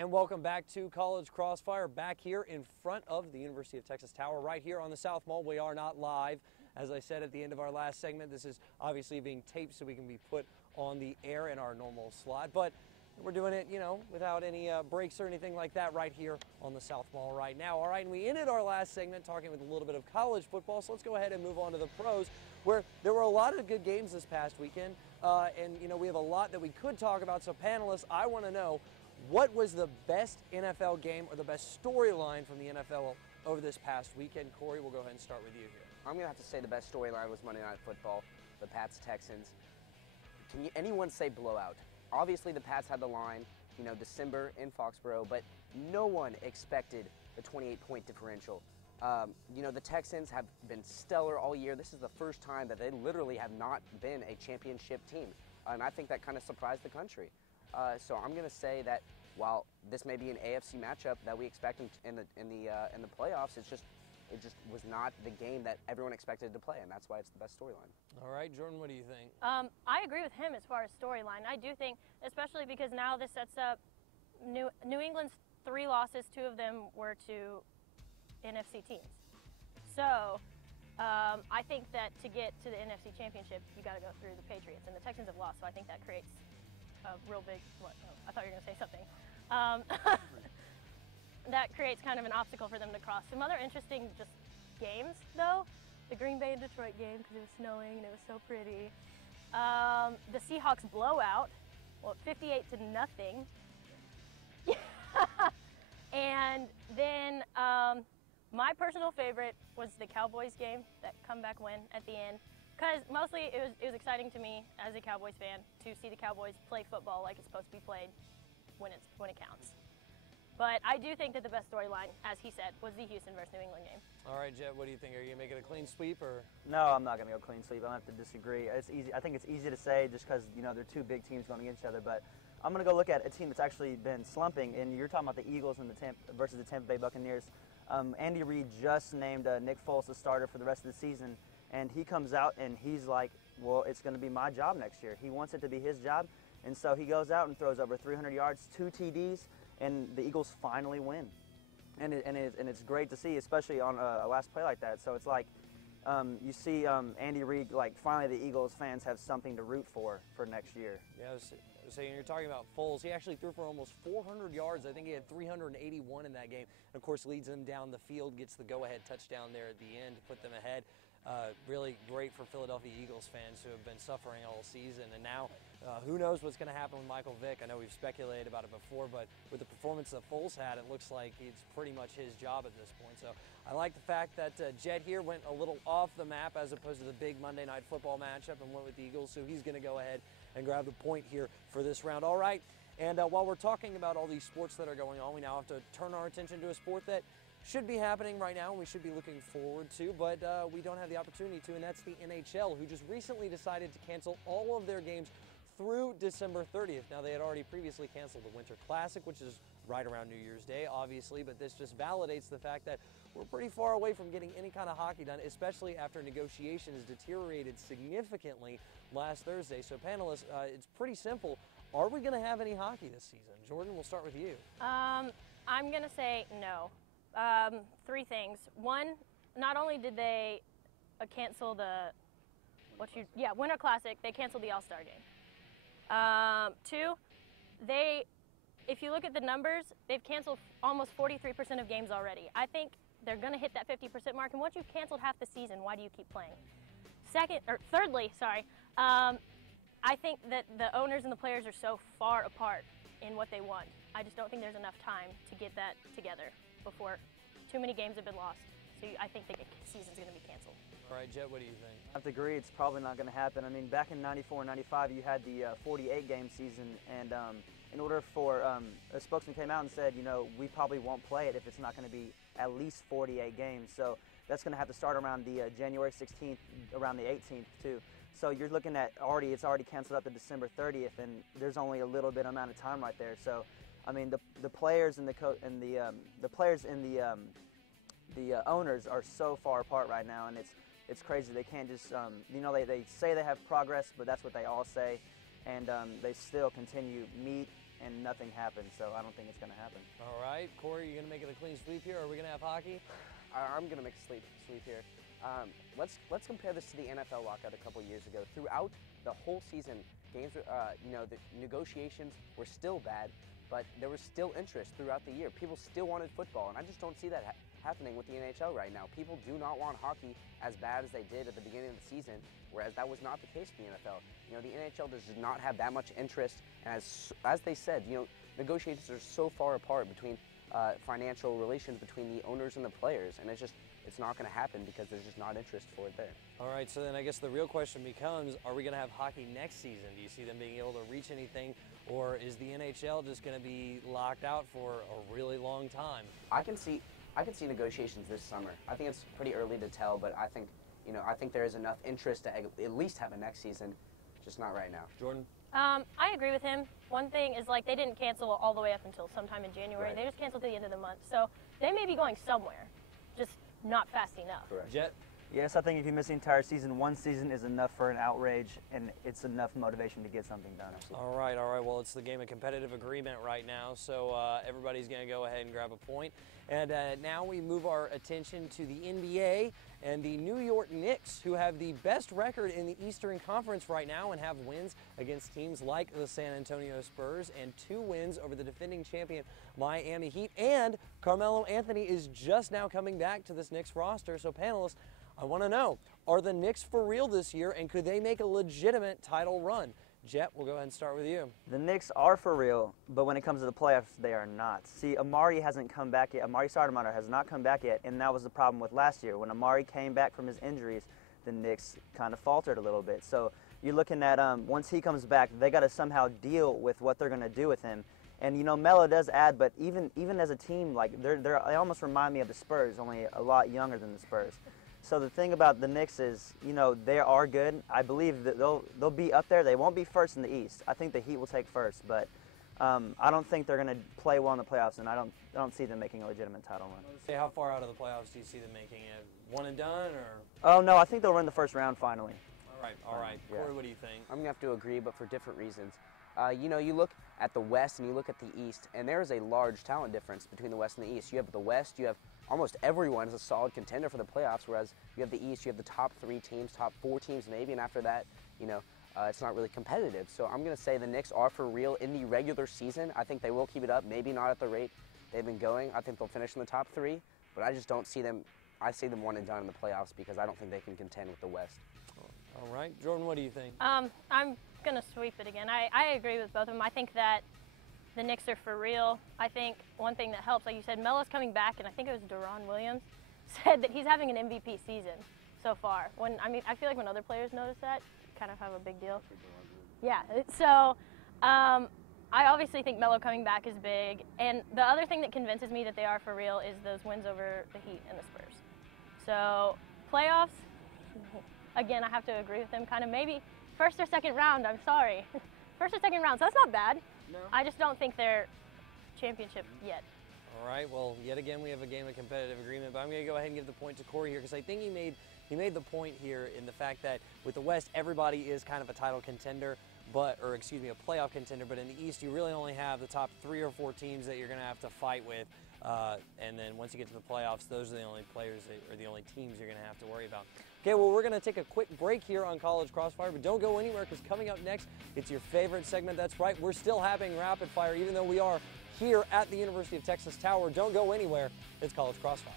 And welcome back to College Crossfire, back here in front of the University of Texas Tower, right here on the South Mall. We are not live. As I said at the end of our last segment, this is obviously being taped so we can be put on the air in our normal slot. But we're doing it, you know, without any breaks or anything like that right here on the South Mall right now. All right, and we ended our last segment talking with a little bit of college football, so let's go ahead and move on to the pros, where there were a lot of good games this past weekend. And, you know, we have a lot that we could talk about. So, panelists, I want to know, what was the best NFL game or the best storyline from the NFL over this past weekend? Corey, we'll go ahead and start with you here. I'm going to have to say the best storyline was Monday Night Football, the Pats-Texans. Can anyone say blowout? Obviously, the Pats had the line, you know, December in Foxborough, but no one expected the 28-point differential. You know, the Texans have been stellar all year. This is the first time that they literally have not been a championship team, and I think that kind of surprised the country. So I'm going to say that while this may be an AFC matchup that we expect in the playoffs, it just was not the game that everyone expected to play, and that's why it's the best storyline. All right, Jordan, what do you think? I agree with him as far as storyline. I do think, especially because now this sets up New England's 3 losses, 2 of them were to NFC teams. So I think that to get to the NFC Championship, you got to go through the Patriots, and the Texans have lost, so I think that creates a real big, what? Oh, I thought you were going to say something. That creates kind of an obstacle for them to cross. Some other interesting just games, though. The Green Bay and Detroit game, because it was snowing and it was so pretty. The Seahawks blowout, well, 58-0. And then my personal favorite was the Cowboys game, that comeback win at the end. Because mostly it was exciting to me as a Cowboys fan to see the Cowboys play football like it's supposed to be played when it counts. But I do think that the best storyline, as he said, was the Houston versus New England game. All right, Jet, what do you think? Are you going to make it a clean sweep? Or? No, I'm not going to go clean sweep. I have to disagree. It's easy. I think it's easy to say just because, you know, they're 2 big teams going against each other. But I'm going to go look at a team that's actually been slumping, and you're talking about the Eagles and versus the Tampa Bay Buccaneers. Andy Reid just named Nick Foles the starter for the rest of the season. And he comes out and he's like, well, it's going to be my job next year. He wants it to be his job. And so he goes out and throws over 300 yards, 2 TDs, and the Eagles finally win. And it's great to see, especially on a last play like that. So it's like you see Andy Reid, like finally the Eagles fans have something to root for next year. Yeah, I was saying, you're talking about Foles. He actually threw for almost 400 yards. I think he had 381 in that game. And of course, leads them down the field, gets the go-ahead touchdown there at the end to put them ahead. Really great for Philadelphia Eagles fans who have been suffering all season. And now, who knows what's going to happen with Michael Vick. I know we've speculated about it before, but with the performance that Foles had, it looks like it's pretty much his job at this point. So I like the fact that Jet here went a little off the map as opposed to the big Monday Night Football matchup and went with the Eagles. So he's going to go ahead and grab the point here for this round. All right, and while we're talking about all these sports that are going on, we now have to turn our attention to a sport that should be happening right now and we should be looking forward to, but we don't have the opportunity to, and that's the NHL, who just recently decided to cancel all of their games through December 30th. Now, they had already previously canceled the Winter Classic, which is right around New Year's Day, obviously, but this just validates the fact that we're pretty far away from getting any kind of hockey done, especially after negotiations deteriorated significantly last Thursday. So, panelists, it's pretty simple. Are we going to have any hockey this season? Jordan, we'll start with you. I'm going to say no. 3 things. 1, not only did they cancel the Winter Classic, they canceled the All-Star game. 2, if you look at the numbers, they've canceled almost 43% of games already. I think they're going to hit that 50% mark, and once you've canceled half the season, why do you keep playing? Thirdly, I think that the owners and the players are so far apart in what they want. I just don't think there's enough time to get that together before too many games have been lost. So I think the season's going to be canceled. All right, Jet, what do you think? I have to agree, it's probably not going to happen. I mean, back in '94 and '95, you had the 48-game season, and in order for, a spokesman came out and said, you know, we probably won't play it if it's not going to be at least 48 games. So that's going to have to start around the January 16th, around the 18th, too. So you're looking at it's already canceled up to December 30th, and there's only a little bit amount of time right there. So, I mean, the players and the owners are so far apart right now, and it's crazy. They can't just, you know, they say they have progress, but that's what they all say, and they still continue meet and nothing happens. So I don't think it's going to happen. All right, Corey, you going to make it a clean sweep here, or are we going to have hockey? I'm going to make a sweep here. Let's compare this to the NFL lockout a couple years ago. Throughout the whole season, games, the negotiations were still bad, but there was still interest throughout the year. People still wanted football, and I just don't see that happening with the NHL right now. People do not want hockey as bad as they did at the beginning of the season, whereas that was not the case for the NFL. The NHL does not have that much interest, and as they said, negotiations are so far apart between financial relations between the owners and the players, and it's not going to happen because there's just not interest for it there. All right, so then I guess the real question becomes, are we going to have hockey next season? Do you see them being able to reach anything, or is the NHL just going to be locked out for a really long time? I can see negotiations this summer. I think it's pretty early to tell, but I think there is enough interest to at least have a next season, just not right now. Jordan? I agree with him. One thing is, like, they didn't cancel all the way up until sometime in January. Right. They just canceled at the end of the month. So they may be going somewhere, just not fast enough. Correct. Jet? Yes, I think if you miss the entire season, one season is enough for an outrage, and it's enough motivation to get something done. All right. Well, it's the game of competitive agreement right now, so everybody's going to go ahead and grab a point. And now we move our attention to the NBA and the New York Knicks, who have the best record in the Eastern Conference right now and have wins against teams like the San Antonio Spurs and 2 wins over the defending champion Miami Heat. And Carmelo Anthony is just now coming back to this Knicks roster. So panelists, I want to know, are the Knicks for real this year, and could they make a legitimate title run? Jet, we'll go ahead and start with you. The Knicks are for real, but when it comes to the playoffs, they are not. See, Amari hasn't come back yet. Amari Stoudemire has not come back yet, and that was the problem with last year. When Amari came back from his injuries, the Knicks kind of faltered a little bit. So you're looking at once he comes back, they got to somehow deal with what they're going to do with him. And Melo does add, but even as a team, like they almost remind me of the Spurs, only a lot younger than the Spurs. So the thing about the Knicks is, they are good. I believe that they'll be up there. They won't be first in the East. I think the Heat will take first, but I don't think they're going to play well in the playoffs, and I don't see them making a legitimate title run. Say, how far out of the playoffs do you see them making it? One and done, or? Oh no, I think they'll run the first round finally. All right. Yeah. Corey, what do you think? I'm going to have to agree, but for different reasons. You look at the West and you look at the East, and there is a large talent difference between the West and the East. You have the West, you have almost everyone is a solid contender for the playoffs, whereas you have the East, you have the top 3 teams, top 4 teams maybe, and after that, it's not really competitive. So I'm going to say the Knicks are for real in the regular season. I think they will keep it up, maybe not at the rate they've been going. I think they'll finish in the top 3, but I just don't see them. I see them one and done in the playoffs because I don't think they can contend with the West. All right. Jordan, what do you think? I'm going to sweep it again. I agree with both of them. I think that the Knicks are for real. I think one thing that helps, like you said, Melo's coming back, and I think it was Deron Williams said that he's having an MVP season so far. I feel like when other players notice that, kind of have a big deal. Yeah, so I obviously think Melo coming back is big, and the other thing that convinces me that they are for real is those wins over the Heat and the Spurs. So playoffs, again, I have to agree with them, kind of maybe first or second round, I'm sorry. First or second round, so that's not bad. No. I just don't think they're championship yet. All right, well, yet again, we have a game of competitive agreement, but I'm going to go ahead and give the point to Corey here because I think he made the point here in the fact that with the West, everybody is kind of a title contender, a playoff contender, but in the East, you really only have the top 3 or 4 teams that you're going to have to fight with, and then once you get to the playoffs, those are the only players or the only teams you're going to have to worry about. Okay, well, we're going to take a quick break here on College Crossfire, but don't go anywhere because coming up next, it's your favorite segment. That's right, we're still having rapid fire, even though we are here at the University of Texas Tower. Don't go anywhere. It's College Crossfire.